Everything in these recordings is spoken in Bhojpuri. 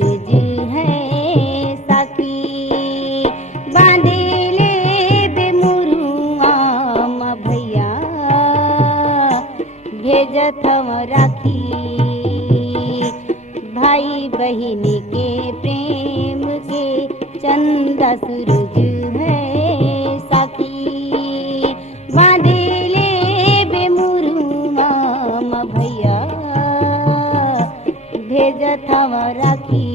सूरज है साकी। बांधे ले बेमुरुआ म भैया भेजत हव राखी। भाई बहिनी के प्रेम के चंदा सूरज है साकी। बांधे ले बेमुरुआ म भैया भेजत हव राखी।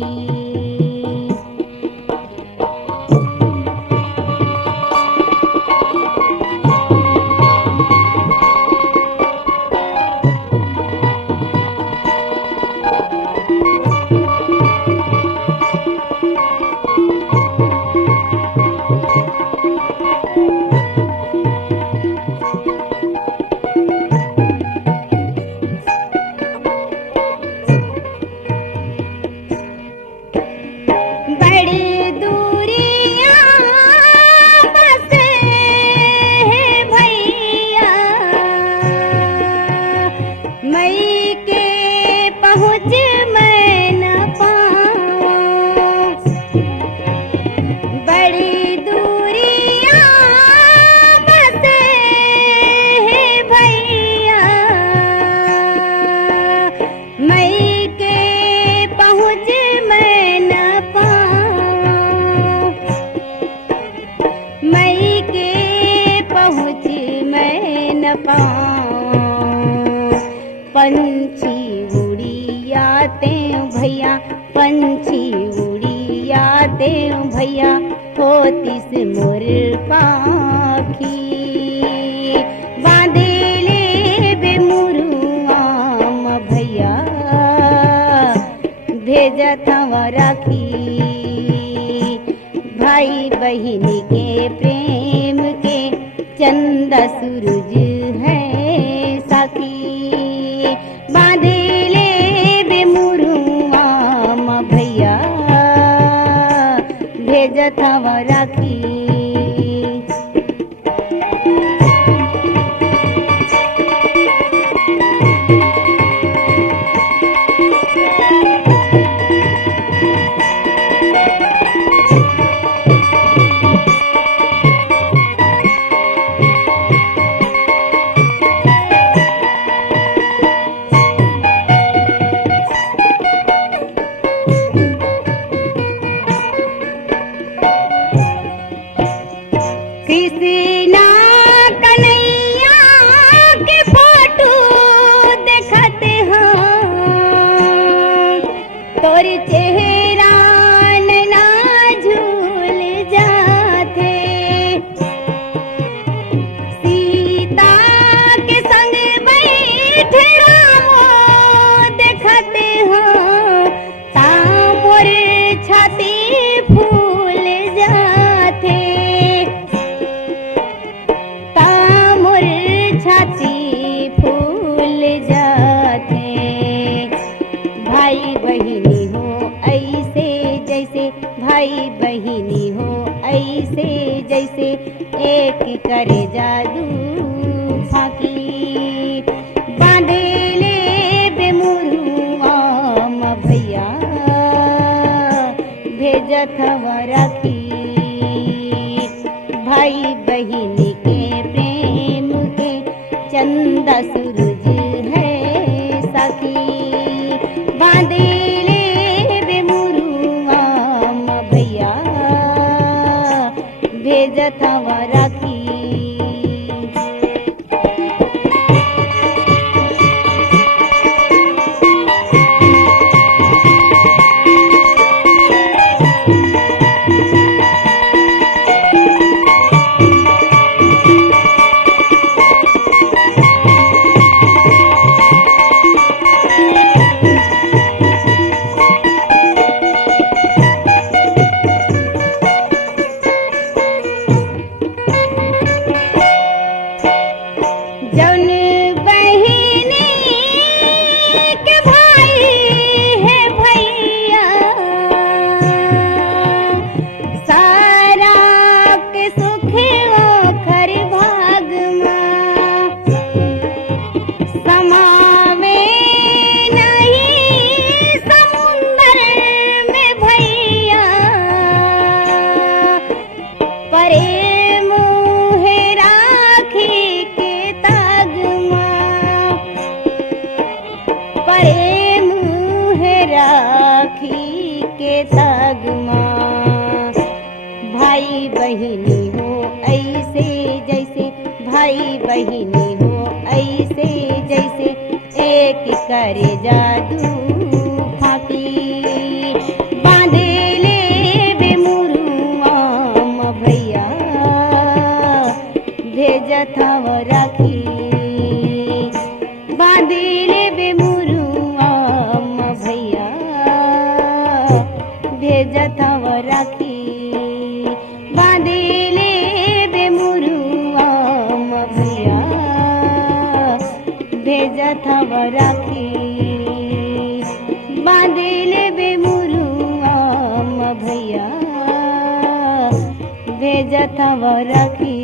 बड़ी दूरियां बसे है भैया मई के पहुँच मैं न पाऊं। बड़ी दूरियां बसे है भैया मई के पहुँच मैं न पाऊं। मई के पहुँच मैं न पाऊं। पंछी उड़ियाते भैया पंछी उड़ियाते भैया होतिस मोर पाखी। बांधे ले बेमुरुआ म भैया भेजत हव राखी। भाई बहिनी के प्रेम के चंदा सूरज है साकी। बांधे ले बेमुरुआ म भैया भेजत हव राखी। कृष्णा कन्हैया के फोटो देखते हैं तोर चेहरा नैना झूल जाते। सीता के संग बैठे रामो देखते हैं तामोर छाती फूल जाते। तामोर छाती फूल जाते। भाई बहिनी हो ऐसे जैसे भाई बहिनी हो ऐसे जैसे एक करे जादू फाकी। बांधे ले बेमुरुआ म भैया भेजत हव राखी। भाई बहिनी के प्रेम के चंदा सूरज है साकी। बांधे ले बेमुरुआ म भैया भेजत हव राखी। के तगमा। भाई बहिनी हो ऐसे जैसे, भाई बहिनी हो ऐसे जैसे, एक करे जादू फाकी। बांधे ले बेमुरुआ म भैया, भेजत हव राखी। बांधे ले बेमुरुआ म भैया, भेजत हव राखी। बांधे ले बेमुरुआ म भैया, भेजत हव राखी। बांधे ले बेमुरुआ म भैया, भेजत हव राखी।